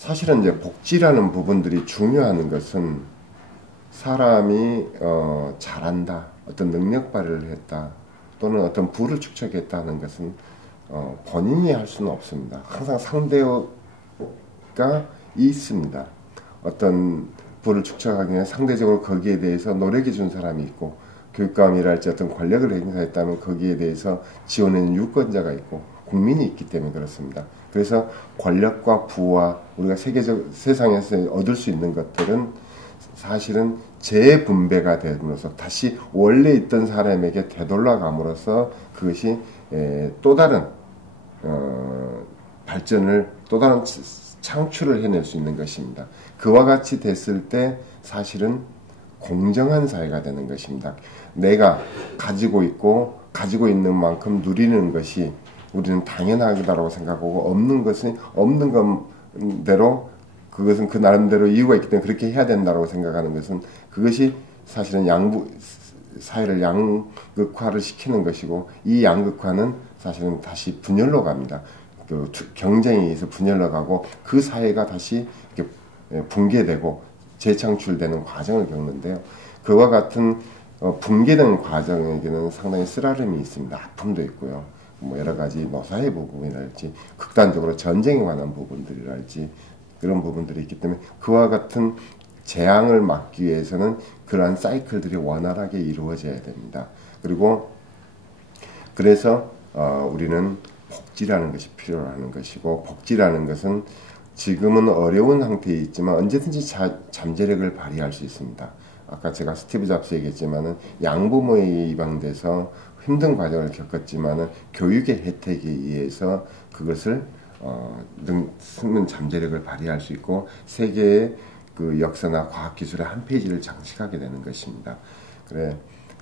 사실은 이제 복지라는 부분들이 중요한 것은 사람이 잘한다, 어떤 능력 발휘를 했다, 또는 어떤 부를 축적했다는 것은 본인이 할 수는 없습니다. 항상 상대가 있습니다. 어떤 부를 축적하기 위해 상대적으로 거기에 대해서 노력해 준 사람이 있고, 교육감이랄지 어떤 권력을 행사했다면 거기에 대해서 지원하는 유권자가 있고 국민이 있기 때문에 그렇습니다. 그래서 권력과 부와 우리가 세상에서 얻을 수 있는 것들은 사실은 재분배가 됨으로써 다시 원래 있던 사람에게 되돌아감으로써 그것이 또 다른 발전을, 또 다른 창출을 해낼 수 있는 것입니다. 그와 같이 됐을 때 사실은 공정한 사회가 되는 것입니다. 내가 가지고 있고 가지고 있는 만큼 누리는 것이 우리는 당연하다고 생각하고, 없는 것은 없는 것대로, 그것은 그 나름대로 이유가 있기 때문에 그렇게 해야 된다고 생각하는 것은, 그것이 사실은 사회를 양극화를 시키는 것이고, 이 양극화는 사실은 다시 분열로 갑니다. 그 경쟁에 의해서 분열로 가고 그 사회가 다시 이렇게 붕괴되고 재창출되는 과정을 겪는데요. 그와 같은 붕괴되는 과정에게는 상당히 쓰라림이 있습니다. 아픔도 있고요. 뭐 여러 가지 노사의 부분이랄지, 극단적으로 전쟁에 관한 부분들이랄지, 그런 부분들이 있기 때문에 그와 같은 재앙을 막기 위해서는 그러한 사이클들이 원활하게 이루어져야 됩니다. 그리고 그래서 우리는 복지라는 것이 필요하는 것이고, 복지라는 것은 지금은 어려운 상태에 있지만 언제든지 잠재력을 발휘할 수 있습니다. 아까 제가 스티브 잡스 얘기했지만은 양부모에 입양돼서 힘든 과정을 겪었지만은 교육의 혜택에 의해서 그것을 쓰는 잠재력을 발휘할 수 있고, 세계의 그 역사나 과학 기술의 한 페이지를 장식하게 되는 것입니다. 그래,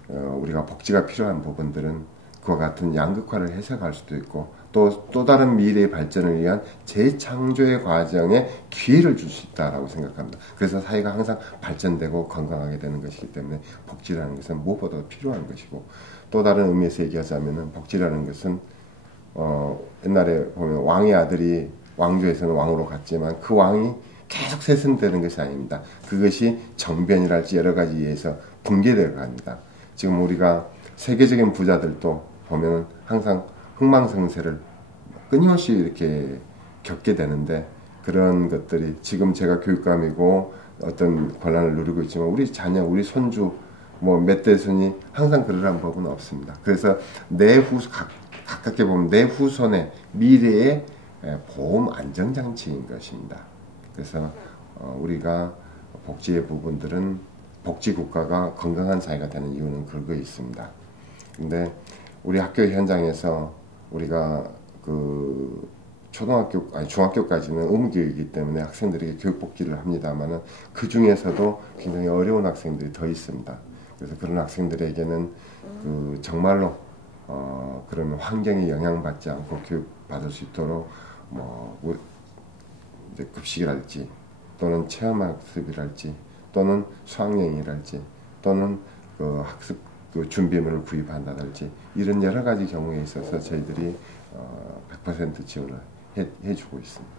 우리가 복지가 필요한 부분들은 그와 같은 양극화를 해석할 수도 있고, 또 다른 미래의 발전을 위한 재창조의 과정에 기회를 줄 수 있다라고 생각합니다. 그래서 사회가 항상 발전되고 건강하게 되는 것이기 때문에 복지라는 것은 무엇보다도 필요한 것이고, 또 다른 의미에서 얘기하자면은 복지라는 것은 옛날에 보면 왕의 아들이 왕조에서는 왕으로 갔지만 그 왕이 계속 세습되는 것이 아닙니다. 그것이 정변이랄지 여러 가지에 의해서 붕괴되어 갑니다. 지금 우리가 세계적인 부자들도 보면 항상 흥망성쇠를 끊임없이 이렇게 겪게 되는데, 그런 것들이 지금 제가 교육감이고 어떤 권한을 누리고 있지만 우리 자녀, 우리 손주, 뭐 몇 대손이 항상 그러란 법은 없습니다. 그래서 가깝게 보면 내 후손의 미래의 보험 안정장치인 것입니다. 그래서 우리가 복지의 부분들은, 복지국가가 건강한 사회가 되는 이유는 그거 있습니다. 근데 우리 학교 현장에서 우리가 그 중학교까지는 의무교육이기 때문에 학생들에게 교육복지를 합니다만은 그 중에서도 굉장히 어려운 학생들이 더 있습니다. 그래서 그런 학생들에게는 그 정말로 그런 환경에 영향받지 않고 교육받을 수 있도록 이제 급식이랄지, 또는 체험학습이랄지, 또는 수학여행이랄지, 또는 그 학습 준비물을 구입한다든지, 이런 여러 가지 경우에 있어서 저희들이 100% 지원을 해주고 있습니다.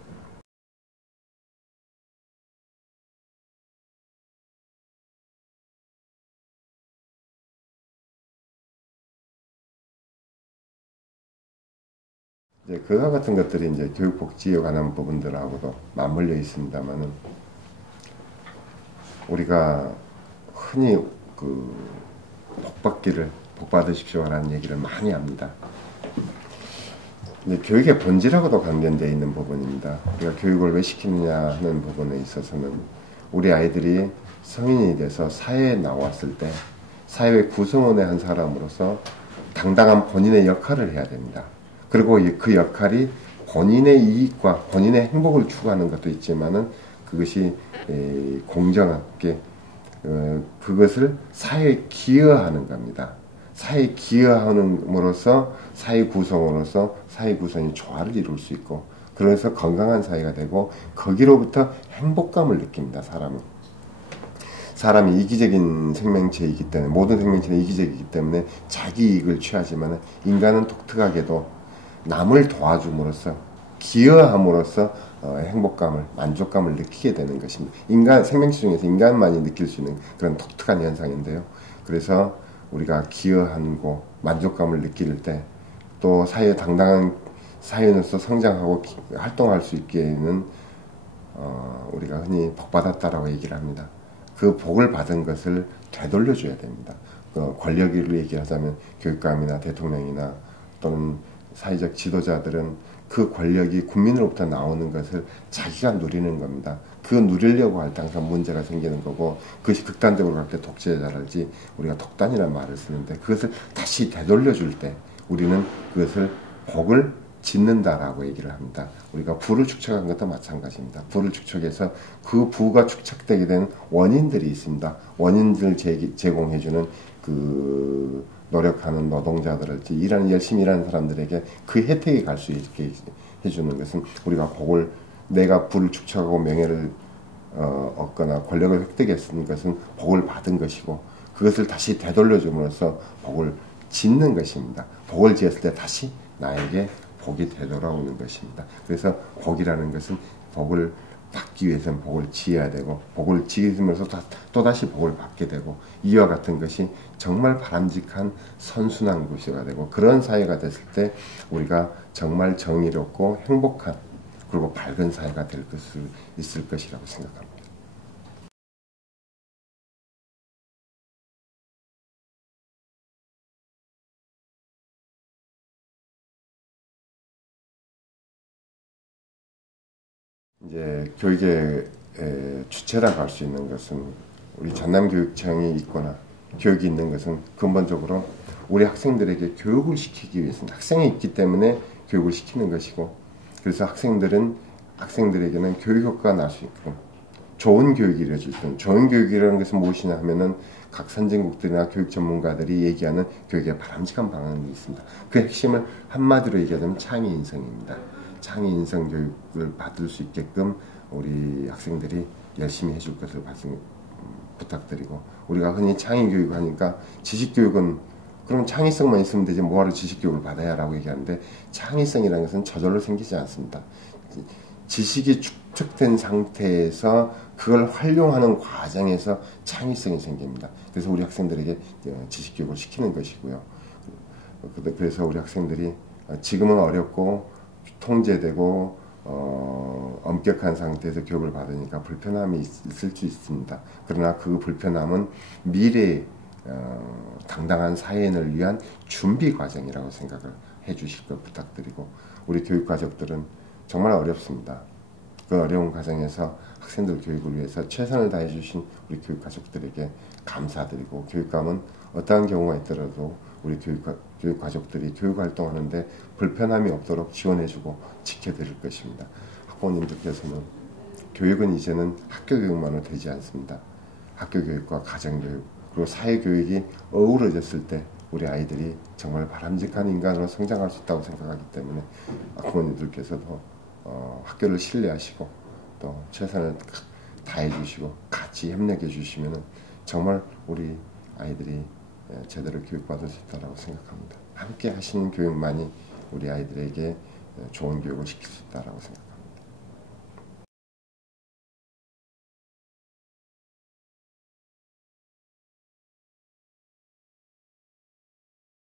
이제 그와 같은 것들이 이제 교육복지에 관한 부분들하고도 맞물려 있습니다만은, 우리가 흔히 그 복 받으십시오라는 얘기를 많이 합니다. 교육의 본질하고도 관련되어 있는 부분입니다. 우리가 교육을 왜 시키느냐 하는 부분에 있어서는 우리 아이들이 성인이 돼서 사회에 나왔을 때 사회의 구성원의 한 사람으로서 당당한 본인의 역할을 해야 됩니다. 그리고 그 역할이 본인의 이익과 본인의 행복을 추구하는 것도 있지만은 그것이 공정하게 그것을 사회에 기여하는 겁니다. 사회에 기여함으로써 사회 구성으로서 사회 구성이 조화를 이룰 수 있고, 그래서 건강한 사회가 되고 거기로부터 행복감을 느낍니다. 사람이 이기적인 생명체이기 때문에, 모든 생명체는 이기적이기 때문에 자기 이익을 취하지만 인간은 독특하게도 남을 도와줌으로써, 기여함으로써 행복감을, 만족감을 느끼게 되는 것입니다. 인간, 생명체 중에서 인간만이 느낄 수 있는 그런 독특한 현상인데요. 그래서 우리가 기여하고 만족감을 느낄 때 또 사회에 당당한 사회인으로서 성장하고 활동할 수 있게는 우리가 흔히 복 받았다라고 얘기를 합니다. 그 복을 받은 것을 되돌려줘야 됩니다. 권력을 얘기하자면 교육감이나 대통령이나 또는 사회적 지도자들은 그 권력이 국민으로부터 나오는 것을 자기가 누리는 겁니다. 그 누리려고 할 때 항상 문제가 생기는 거고, 그것이 극단적으로 갈 때 독재자랄지 우리가 독단이라는 말을 쓰는데, 그것을 다시 되돌려줄 때 우리는 그것을 복을 짓는다라고 얘기를 합니다. 우리가 부를 축적한 것도 마찬가지입니다. 부를 축적해서 그 부가 축적되게 된 원인들이 있습니다. 원인들을 제공해주는 그 노력하는 노동자들을지 열심히 일하는 사람들에게 그 혜택이 갈 수 있게 해주는 것은 우리가 복을, 내가 부를 축적하고 명예를 얻거나 권력을 획득했는 것은 복을 받은 것이고, 그것을 다시 되돌려줌으로써 복을 짓는 것입니다. 복을 지었을 때 다시 나에게 복이 되돌아오는 것입니다. 그래서 복이라는 것은 복을 받기 위해서는 복을 지어야 되고, 복을 지으면서 또다시 복을 받게 되고, 이와 같은 것이 정말 바람직한 선순환 구조가 되고, 그런 사회가 됐을 때 우리가 정말 정의롭고 행복한 그리고 밝은 사회가 될 것을 있을 것이라고 생각합니다. 이제 교육의 주체라고 할 수 있는 것은 우리 전남교육청이 있거나 교육이 있는 것은 근본적으로 우리 학생들에게 교육을 시키기 위해서는, 학생이 있기 때문에 교육을 시키는 것이고, 그래서 학생들에게는 교육 효과가 날 수 있고 좋은 교육이 이루어질 수 있는, 좋은 교육이라는 것은 무엇이냐 하면은 각 선진국들이나 교육 전문가들이 얘기하는 교육의 바람직한 방향이 있습니다. 그 핵심을 한마디로 얘기하자면 창의 인성입니다. 창의 인성 교육을 받을 수 있게끔 우리 학생들이 열심히 해줄 것을 부탁드리고, 우리가 흔히 창의 교육 하니까 지식 교육은 그럼 창의성만 있으면 되지 뭐하러 지식 교육을 받아야 라고 얘기하는데, 창의성이라는 것은 저절로 생기지 않습니다. 지식이 축적된 상태에서 그걸 활용하는 과정에서 창의성이 생깁니다. 그래서 우리 학생들에게 지식 교육을 시키는 것이고요. 그래서 우리 학생들이 지금은 어렵고 통제되고 엄격한 상태에서 교육을 받으니까 불편함이 있을 수 있습니다. 그러나 그 불편함은 미래의 당당한 사회인을 위한 준비 과정이라고 생각을 해주실 걸 부탁드리고, 우리 교육 가족들은 정말 어렵습니다. 그 어려운 과정에서 학생들 교육을 위해서 최선을 다해 주신 우리 교육 가족들에게 감사드리고, 교육감은 어떠한 경우가 있더라도 우리 교육 가족들이 교육 활동하는데 불편함이 없도록 지원해주고 지켜드릴 것입니다. 학부모님들께서는 교육은 이제는 학교 교육만으로 되지 않습니다. 학교 교육과 가정 교육 그리고 사회 교육이 어우러졌을 때 우리 아이들이 정말 바람직한 인간으로 성장할 수 있다고 생각하기 때문에 학부모님들께서도 학교를 신뢰하시고 또 최선을 다해 주시고 같이 협력해 주시면 정말 우리 아이들이 제대로 교육받을 수 있다고 생각합니다. 함께 하시는 교육만이 우리 아이들에게 좋은 교육을 시킬 수 있다고 생각합니다.